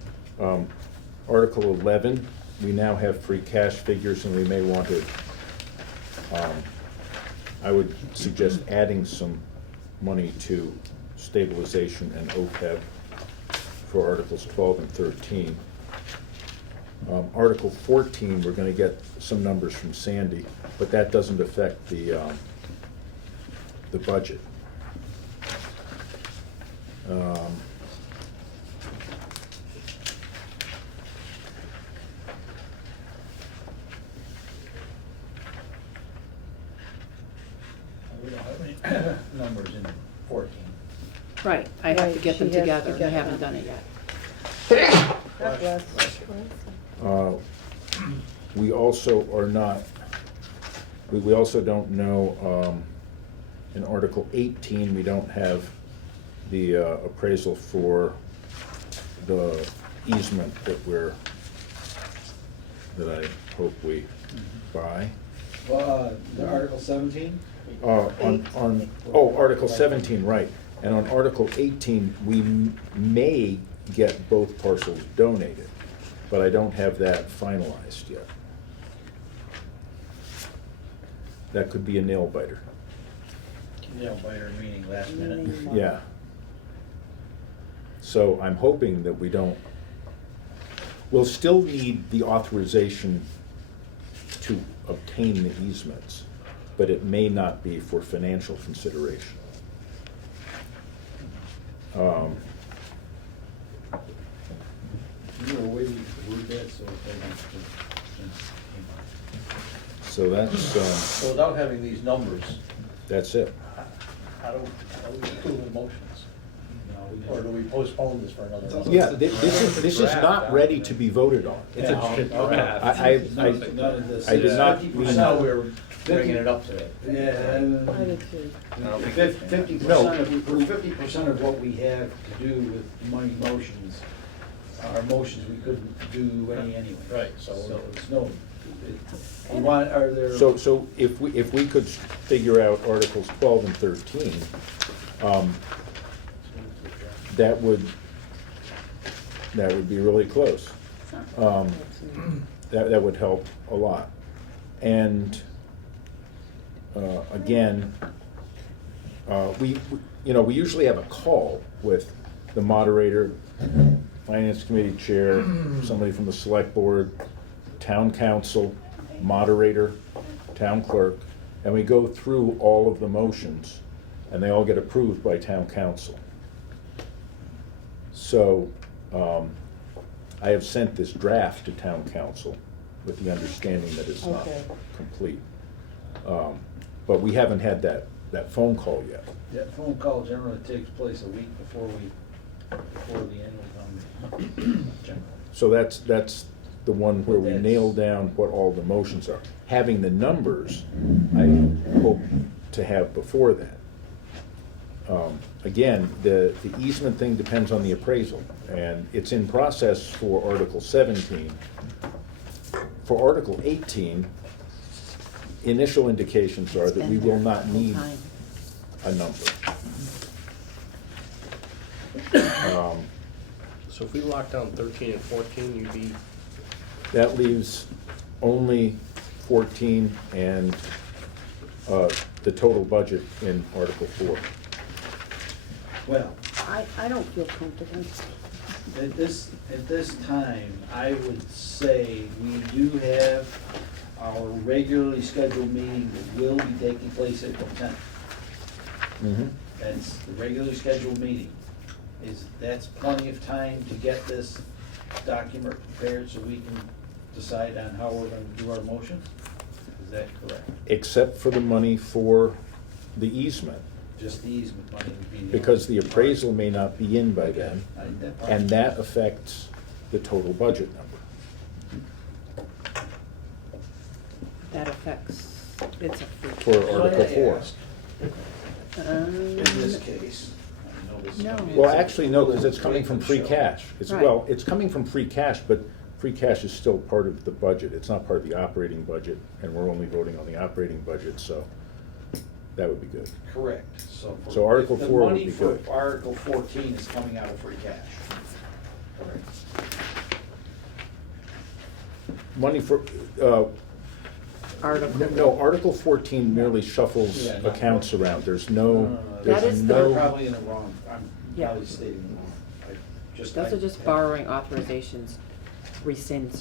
Article 11, we now have free cash figures, and we may want to, I would suggest adding some money to stabilization and OPEB for Articles 12 and 13. Article 14, we're gonna get some numbers from Sandy, but that doesn't affect the budget. We don't have any numbers in 14. Right, I have to Right, get them she has to together, and I get haven't them. done it yet. God bless. We also are not, we also don't know, in Article 18, we don't have the appraisal for the easement that I hope we buy. The Article 17? Article 17, right. And on Article 18, we may get both parcels donated, but I don't have that finalized yet. That could be a nail biter. Nail biter meaning last minute. Yeah. So I'm hoping that we don't, we'll still need the authorization to obtain the easements, but it may not be for financial consideration. You were waiting to word that, so if So So without having these numbers, that's it. how do we approve the motions? they Or do we postpone this for another month? Yeah, this is not ready to be voted on. It's a draft. I None of this. I did not mean- That's how we're bringing it up today. Yeah, I did too. I don't think it's- 50% of what we have to do with money motions are motions we couldn't do anyway. Right, so- it's no, you want, are there? So if we could figure out Articles 12 and 13, that would be really close. That would help a lot. And again, we usually have a call with the moderator, finance committee chair, somebody from the select board, town council, moderator, town clerk, and we go through all of the motions, and they all get approved by town council. So, I have sent this draft to town council with the understanding that it's not Okay. complete. But we haven't had that phone call yet. That phone call generally takes place a week before the annual town meeting. Generally. So that's the one where we That's- nail down what all the motions are. Having the numbers, I hope to have before that. Again, the easement thing depends on the appraisal, and it's in process for Article 17. For Article 18, initial indications are It's that we been will there not the whole need time. a number. So if we lock down 13 and 14, you'd be, That leaves only 14 and the total budget in Article 4. Well, I don't feel confident. at this time, I would say we do have our regularly scheduled meeting that will be taking place April 10th. That's the regularly scheduled meeting. That's plenty of time to get this document prepared so we can decide on how we're gonna do our motions? Is that correct? Except for the money for the easement, Just the easement money would be the. because the only- appraisal may not be in by then, I think that part- and that affects the total budget number That affects, it's a free. for Article 4. In this case, I know this is gonna be- Well, actually, no, because it's coming from free cash. Right. Well, it's coming from free cash, but free cash is still part of the budget. It's not part of the operating budget, and we're only voting on the operating budget, so that would be good. Correct, so. So Article 4 would be good. The money for Article 14 is coming out of free cash. Correct. Money for, Article. no, Article 14 merely shuffles Yeah, no. accounts around. There's No, no, no, no, That there's is the- They're no, probably in the wrong, I'm Yeah. probably stating it wrong. Those are just borrowing authorizations, rescind.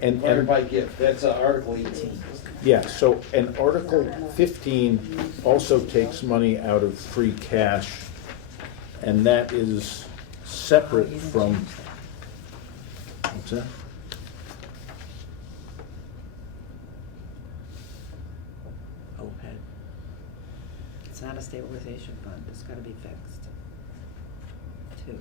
and, Fire and, by gift, that's Article 18. yeah, so, and Article 15 also takes money out of free cash, and that is separate from, what's that? OPEB. It's not a stabilization fund, it's gotta be fixed. Too.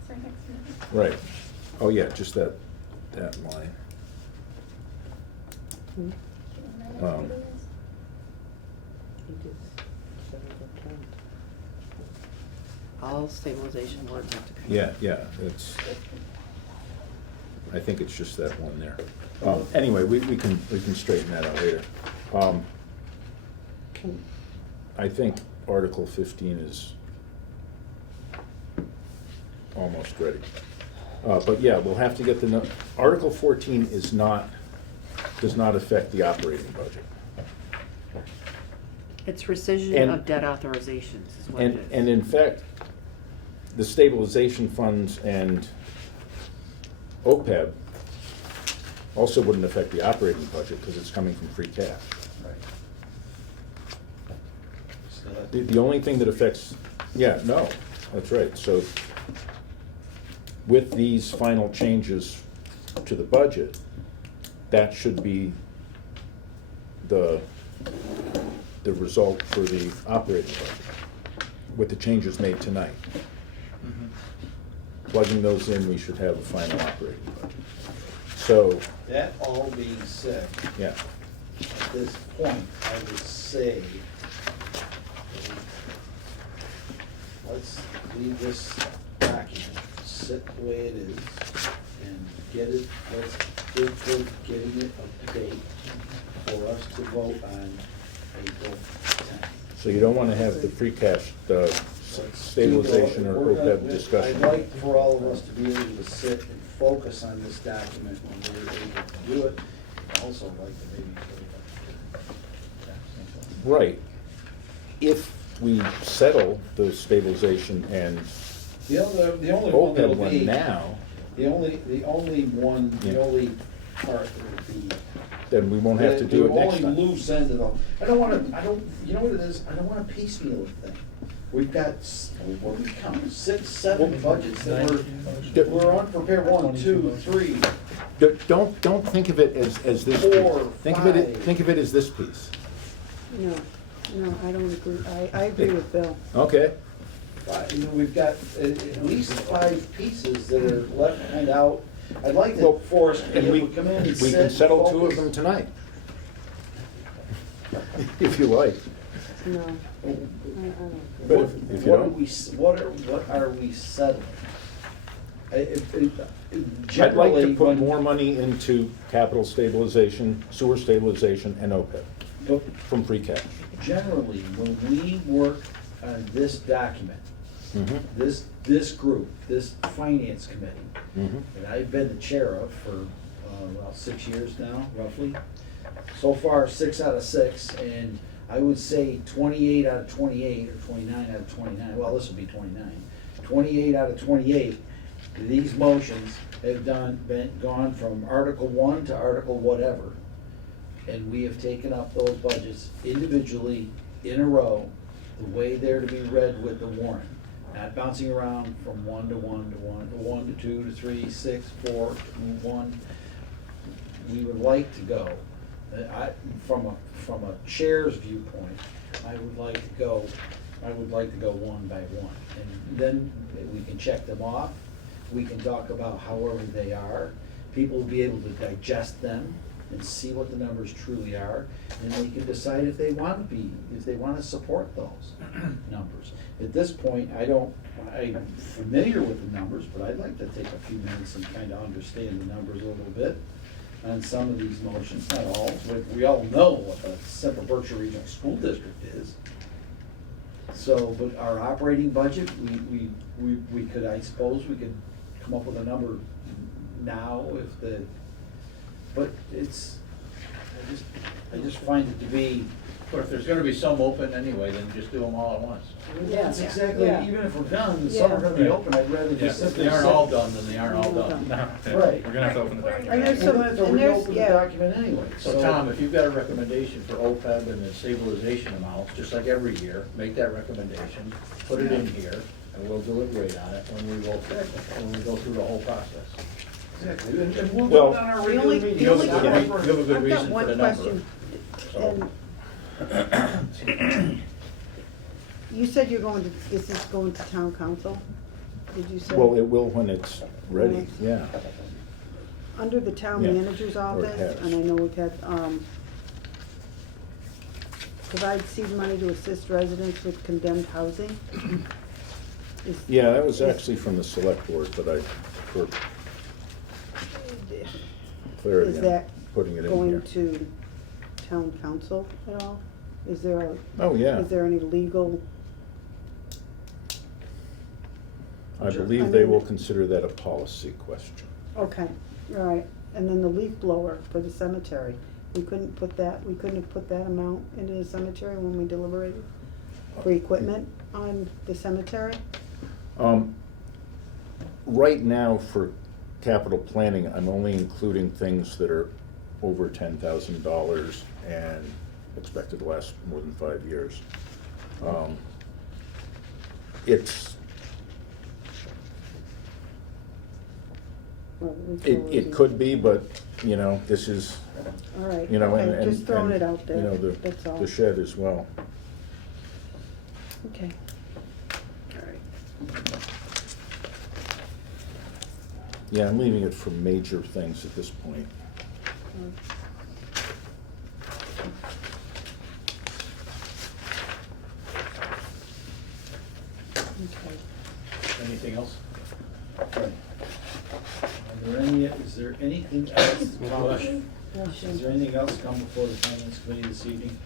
It's our next meeting. Right, oh yeah, just that line. Do you remember what it is? He just said it up front. All stabilization words have to come. Yeah, it's, I think it's just that one there. Anyway, we can straighten that out later. Can- I think Article 15 is almost ready. But yeah, we'll have to get the, Article 14 does not affect the operating budget. It's rescission And- of debt authorizations is what it is. And in fact, the stabilization funds and OPEB also wouldn't affect the operating budget because it's coming from free cash. Right. So that- The only thing that affects, yeah, no, that's right, so with these final changes to the budget, that should be the result for the operating budget, with the changes made tonight. Plugging those in, we should have a final operating budget. So, That all being said, yeah, at this point, I would say, let's leave this document, sit the way it is, and let's get to getting it up to date for us to vote on April 10th. so you don't want to have the free cash, the stabilization or We're gonna- OPEB discussion. I'd like for all of us to be able to sit and focus on this document when we're able to do it. I'd also like to maybe. Right. If we settle the stabilization and The only one that'll OPEB be. one now, The only one, the Yeah. only part that would be. then we won't have to do it next The time. only loose end of it. I don't, you know what it is, I don't wanna piecemeal the thing. we've got, what do we count, 6, 7 budgets that we're unprepared, 1, 2, 3. Don't think of it as this Four, piece. Think of it, five. think of it as this piece. No, I don't agree. I agree with Bill. Okay. We've got at least 5 pieces that are left behind out. I'd like Well, to force, And we come in and we sit. can settle 2 of focus. them tonight. If you like. No, I don't. But What if you what are don't- we, what are we settling? I'd like to Generally, put when- more money into capital stabilization, sewer stabilization, and OPEB but from free cash. generally, when we work on this document, Mhm. this group, this finance committee, Mhm. that I've been the chair of for, about 6 years now, roughly. So far, 6 out of 6, and I would say 28 out of 28, or 29 out of 29, well, this will be 29. 28 out of 28, these motions have gone from Article 1 to Article whatever. And we have taken up those budgets individually, in a row, the way they're to be read with the warrant. Not bouncing around from 1 to 1 to 1, to 1 to 2 to 3, 6, 4, 1. We would like to go, from a chair's viewpoint, I would like to go one by one. And then we can check them off, we can talk about however they are, people will be able to digest them and see what the numbers truly are, and they can decide if they want to support those numbers. At this point, I'm familiar with the numbers, but I'd like to take a few minutes and kind of understand the numbers a little bit on some of these motions, not all. We all know what the Central Berkshire Regional School District is. So, but our operating budget, we could, I suppose, we could come up with a number now but I just find it to be. But if there's gonna be some open anyway, then just do them all at once. That's exactly, Yeah. even if we're done, some are gonna be Yeah. open, I'd rather Yeah, just If simply they aren't say- all done, then they aren't all done. No, yeah, Right. we're gonna have to open the document. And there's We're gonna have to and there's- reopen the yeah. document anyway, So Tom, if you've got a recommendation for OPEB and the stabilization amounts, just like every year, make that recommendation, put it in here, and we'll deliberate on it when we go through the whole process. Exactly, and we'll do Well- it on our The regular only- meeting. the only- You have a good I've got reason for one the number. question, So- and you said this is going to town council, did you say? Well, it will when it's ready, yeah. Under the town Yeah, manager's or it office, has. and I know we've had, provide seed money to assist residents with condemned housing. Is- Yeah, that was actually from the select board, but for clarity, Is I'm that putting it in going here. to town council at all? Is there Oh, yeah. Is there any legal, I Sure. believe they will consider that a policy question. okay, all right, and then the leaf blower for the cemetery, we couldn't have put that amount into the cemetery when we deliberated? For equipment on the cemetery? Right now, for capital planning, I'm only including things that are over $10,000 and expected to last more than 5 years. Well, the leaf It blower could be, but, this is, All right, and. okay, and- just throwing and, it out there, that's all. The shed as well. Okay. All right. Yeah, I'm leaving it for major things at this point. Okay. Anything else? Is there anything else? Bless you. Is there anything else come before the finance committee this evening?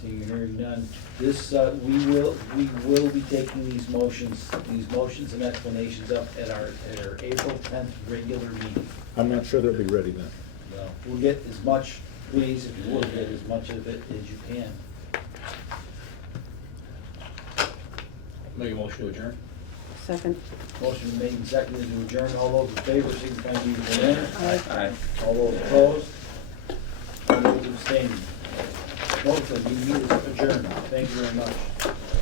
Seeing and hearing none, we will be taking these motions and explanations up at our April 10th regular meeting. I'm not sure they'll be ready then. Well, we'll get as much, please, if you will, get as much of it as you can. Make a motion to adjourn? Second. Motion made and seconded to adjourn. All those in favor, signify by using hand. Aye. All those opposed? All those abstaining? Both of you, meeting is adjourned. Thank you very much.